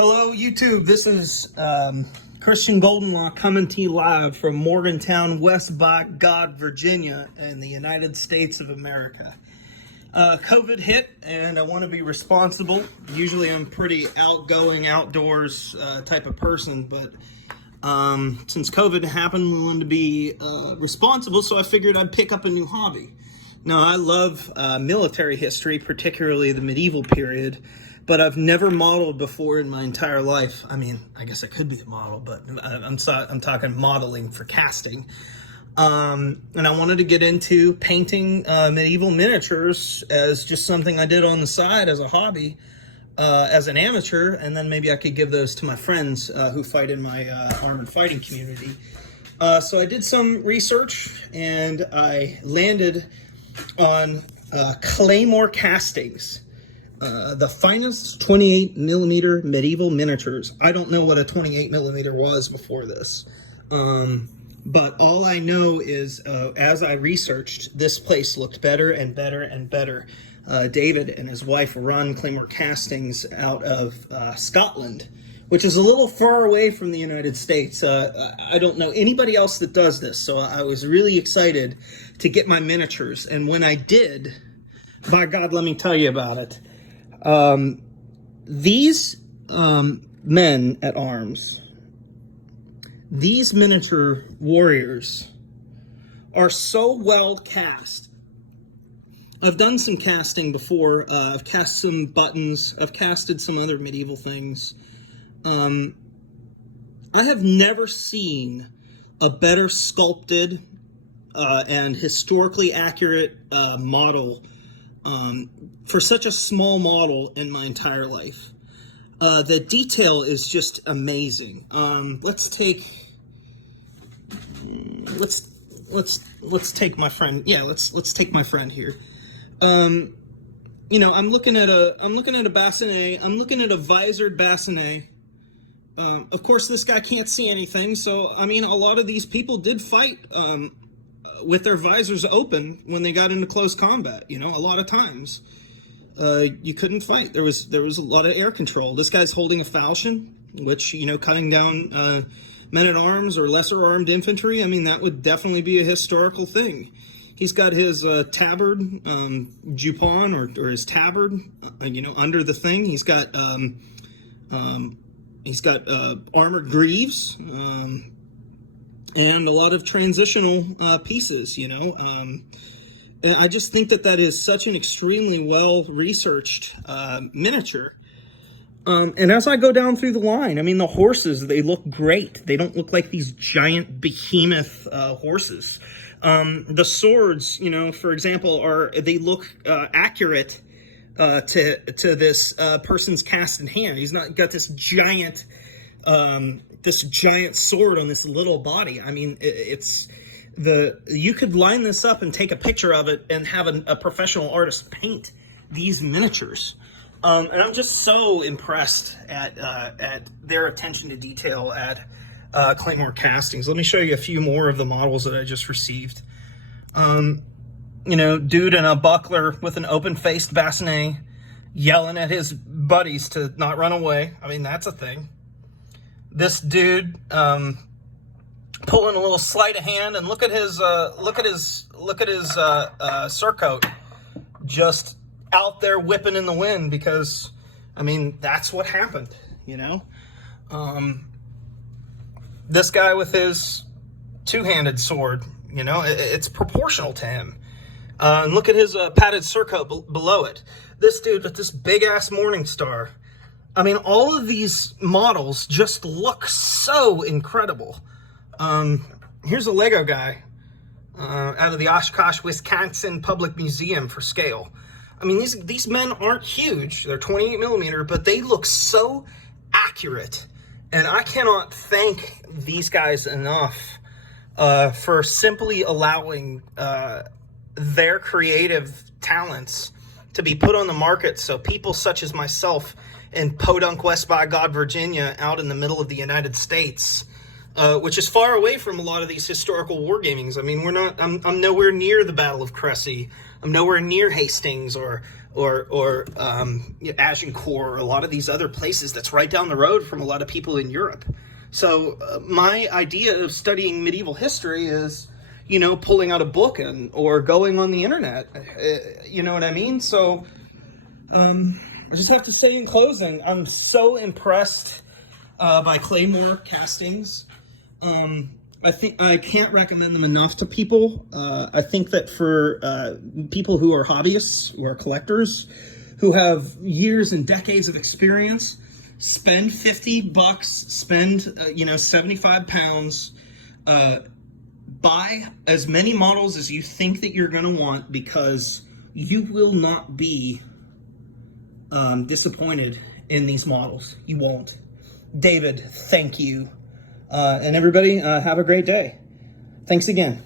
Hello, YouTube. This is Christian Goldenlok coming to you live from Morgantown, West by God, Virginia, in the United States of America. COVID hit, and I want to be responsible. Usually I'm pretty outgoing, outdoors type of person, but since COVID happened, we wanted to be responsible, so I figured I'd pick up a new hobby. Now, I love military history, particularly the medieval period, but I've never modeled before in my entire life. I mean, I guess I could be a model, but I'm talking modeling for casting. And I wanted to get into painting medieval miniatures as just something I did on the side as a hobby, as an amateur, and then maybe I could give those to my friends who fight in my armored fighting community. So I did some research, and I landed on Claymore Castings. The finest 28 millimeter medieval miniatures. I don't know what a 28 millimeter was before this. But all I know is, as I researched, this place looked better and better and better. David and his wife run Claymore Castings out of Scotland, which is a little far away from the United States. I don't know anybody else that does this, so I was really excited to get my miniatures. And when I did, by God, let me tell you about it. These men at arms, these miniature warriors are so well cast. I've done some casting before. I've cast some buttons. I've casted some other medieval things. I have never seen a better sculpted and historically accurate model for such a small model in my entire life. The detail is just amazing. Let's take my friend. Yeah, let's take my friend here. You know, I'm looking at a bassinet. I'm looking at a visored bassinet. Of course, this guy can't see anything, so I mean, a lot of these people did fight with their visors open when they got into close combat. You know, a lot of times you couldn't fight. There was a lot of air control. This guy's holding a falchion, which, you know, cutting down men-at-arms or lesser-armed infantry. I mean, that would definitely be a historical thing. He's got his tabard, jupon, or his tabard, you know, under the thing. He's got armored greaves, and a lot of transitional pieces, you know. And I just think that is such an extremely well-researched miniature. And as I go down through the line, I mean, the horses, they look great. They don't look like these giant behemoth horses. The swords, you know, for example, they look accurate to this person's cast in hand. He's not got this giant sword on this little body. I mean, you could line this up and take a picture of it and have a professional artist paint these miniatures. And I'm just so impressed at their attention to detail at Claymore Castings. Let me show you a few more of the models that I just received. You know, dude in a buckler with an open-faced bassinet, yelling at his buddies to not run away. I mean, that's a thing. This dude pulling a little sleight of hand, and look at his surcoat, just out there whipping in the wind, because I mean, that's what happened, you know. This guy with his two-handed sword, you know, it's proportional to him. And look at his padded surcoat below it. This dude with this big-ass morning star. I mean, all of these models just look so incredible. Here's a Lego guy out of the Oshkosh, Wisconsin Public Museum for scale. I mean, these men aren't huge. They're 28 millimeter, but they look so accurate. And I cannot thank these guys enough for simply allowing their creative talents to be put on the market, so people such as myself in Podunk, West by God, Virginia, out in the middle of the United States, which is far away from a lot of these historical wargamings. I mean, I'm nowhere near the Battle of Cressy. I'm nowhere near Hastings or Agincourt, or a lot of these other places that's right down the road from a lot of people in Europe. So my idea of studying medieval history is, you know, pulling out a book or going on the internet. You know what I mean? So I just have to say in closing, I'm so impressed by Claymore Castings. I think I can't recommend them enough to people. I think that for people who are hobbyists, who are collectors, who have years and decades of experience, spend $50, spend 75 pounds, buy as many models as you think that you're going to want, because you will not be disappointed in these models. You won't. David, thank you. And everybody, have a great day. Thanks again.